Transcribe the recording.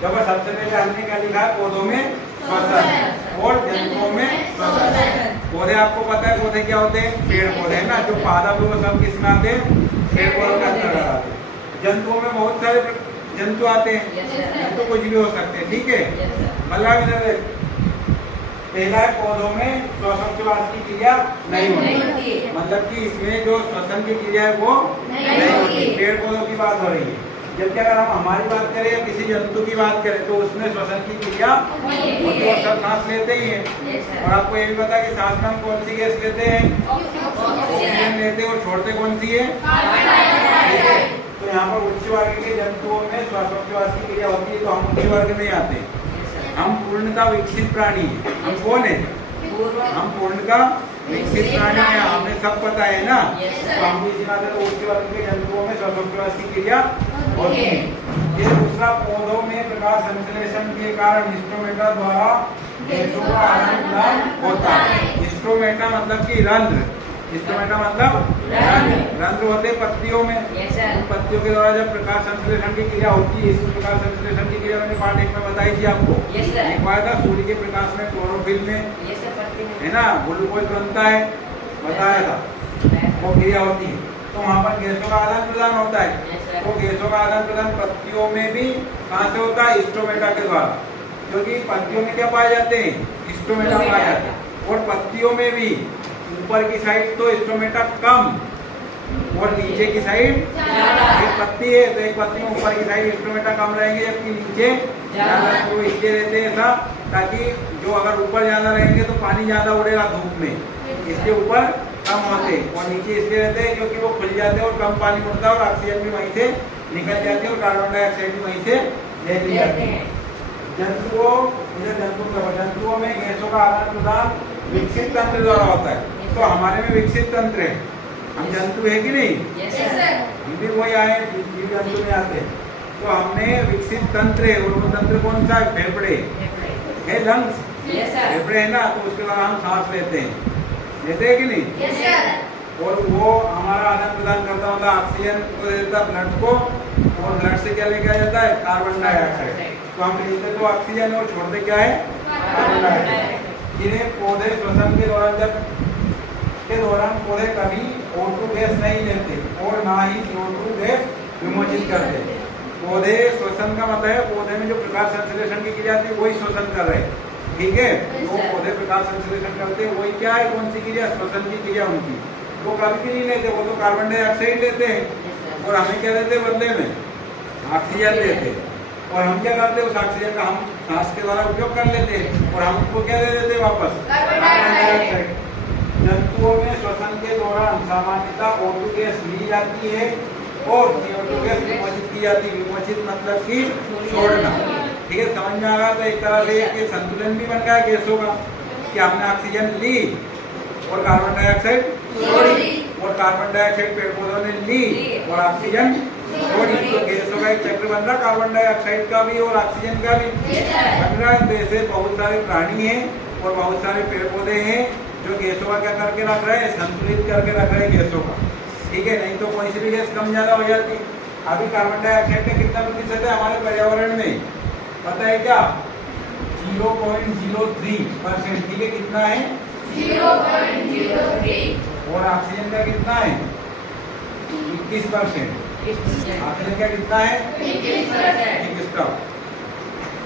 देखो सबसे पहले हमने क्या लिखा है, पौधों में श्वसन और जंतुओं में श्वसन। पौधे आपको पता है पौधे क्या होते हैं, पेड़ पौधे है ना, जो पादप लोग सब किसमें आते हैं, पेड़ पौधों के अंतर्गत आते हैं। जंतुओं में बहुत सारे जंतु आते हैं, जंतु कुछ भी हो सकते हैं, ठीक है। मतलब पहला है पौधों में श्वासोच्छ्वास की क्रिया नहीं होती, मतलब कि इसमें जो श्वसन की क्रिया है वो नहीं होती, पेड़ पौधों की बात हो रही है। जबकि अगर हम हमारी बात करें या किसी जंतु की बात करें तो उसमें श्वसन की क्रिया होती है, सब सांस लेते ही हैं। और आपको ये भी पता है कि सांस में हम कौन सी गैस लेते हैं, ऑक्सीजन लेते हैं, और छोड़ते कौन सी है, तो यहाँ पर उच्च वर्ग के जंतुओं में श्वासोच्छ्वास की क्रिया होती है, तो हम उच्च वर्ग में आते हैं। हम पूर्णतः विकसित प्राणी हैं। हम कौन है, हम पूर्णतः विकसित प्राणी हैं, हमें सब पता है ना, तो हम इसी बात तो उच्च वर्ग के जंतुओं में श्वासोच्छ्वास की क्रिया होती है। ये दूसरा, पौधों में प्रकाश संश्लेषण के कारण स्ट्रोमेटा द्वारा गैसों का आदान प्रदान होता है। स्ट्रोमेटा मतलब कि रंध्र, स्ट्रोमेटा मतलब रंध्र होते पत्तियों में, पत्तियों के द्वारा जब प्रकाश संश्लेषण की क्रिया होती है, इस प्रकाश संश्लेषण की क्रिया मैंने पार्ट 1 में बताई थी आपको। एक बार था सूर्य के प्रकाश में क्लोरोफिल में है ना ग्लूकोज बनता है, बताया था, वो क्रिया होती है, तो वहाँ पर गैसों का आदान प्रदान होता है। तो गैसों का आदान प्रदान पत्तियों में भी कहाँ से होता है, स्ट्रोमेटा के द्वारा, क्योंकि पत्तियों में क्या पाए जाते हैं, स्ट्रोमेटा पाए जाते हैं। और पत्तियों में भी ऊपर की साइड तो स्ट्रोमेटा कम और नीचे की साइड, एक पत्ती है तो एक पत्ती में ऊपर की साइड स्ट्रोमेटा कम रहेंगे जबकि नीचे ज्यादा, तो इसलिए रहते हैं ऐसा, ताकि जो अगर ऊपर ज्यादा रहेंगे तो पानी ज्यादा उड़ेगा धूप में, इसके ऊपर कम होते हैं, और नीचे इसलिए रहते हैं क्योंकि वो खुल जाते हैं और कम पानी उड़ता है और ऑक्सीजन भी वहीं से निकल जाती है और कार्बन डाइऑक्साइड भी वहीं से ले ली जाती है। जंतुओं में गैसों का आदान प्रदान विकसित तंत्र द्वारा होता है, तो हमारे में विकसित तंत्र है, हम जंतु है कि नहीं, हम भी वही आए, जीव जंतु में आते हैं, तो हमने विकसित तंत्र है, और वो तंत्र कौन सा है, फेफड़े है, लंग्स, फेफड़े है ना, तो उसके द्वारा हम सांस लेते हैं, लेते हैं कि नहीं, और वो हमारा आदान प्रदान करता मतलब ऑक्सीजन को देता ब्लड को, और ब्लड से क्या लेके आ जाता है, कार्बन डाइऑक्साइड, तो हम लेते तो ऑक्सीजन और छोड़ते क्या है, कार्बन डाइऑक्साइड। जिन्हें पौधे श्वसन के दौरान पौधे कभी O2 गैस नहीं लेते और ना ही CO2 गैस विमोचित करते। पौधे श्वसन का मतलब है पौधे में जो प्रकाश संश्लेषण की क्रिया थी वही श्वसन कर रहे, ठीक है, तो पौधे प्रकाश संश्लेषण करते हैं, वही क्या है, कौन सी क्रिया, श्वसन की क्रिया उनकी, वो कभी भी नहीं लेते, वो तो कार्बन डाइऑक्साइड लेते हैं और हमें क्या देते हैं बदले में, ऑक्सीजन देते हैं, और हम क्या करते हैं, उस ऑक्सीजन का हम सांस के द्वारा उपयोग कर लेते हैं और हम उनको क्या दे देते हैं वापस, कार्बन डाइऑक्साइड। जंतुओं में श्वसन के दौरान सामान्यतः O2 गैस ली जाती है और CO2 गैस विमोचित की जाती है। विमोचित मतलब कि छोड़ना, ठीक है, समझ में आ गया। तो एक तरह से ये संतुलन भी बन गया गैसों का कि हमने ऑक्सीजन ली और कार्बन डाइऑक्साइड छोड़ी, और कार्बन डाइऑक्साइड पेड़ पौधों ने ली और ऑक्सीजन छोड़ी, तो गैसों का एक चक्र बन रहा, कार्बन डाइऑक्साइड का भी और ऑक्सीजन का भी बन रहा है। तो ऐसे बहुत सारे प्राणी हैं और बहुत सारे पेड़ पौधे हैं जो गैसों का क्या करके रख रहे हैं, संतुलित करके रख रहे हैं गैसों का, ठीक है, नहीं तो कोई सी भी गैस कम ज्यादा हो जाती। अभी कार्बन डाइऑक्साइड का कितना प्रतिशत है हमारे पर्यावरण में, पता है क्या, 0.03%, ठीक है, कितना है 0.03, और ऑक्सीजन का कितना है 21%, ऑक्सीजन का कितना है 21%,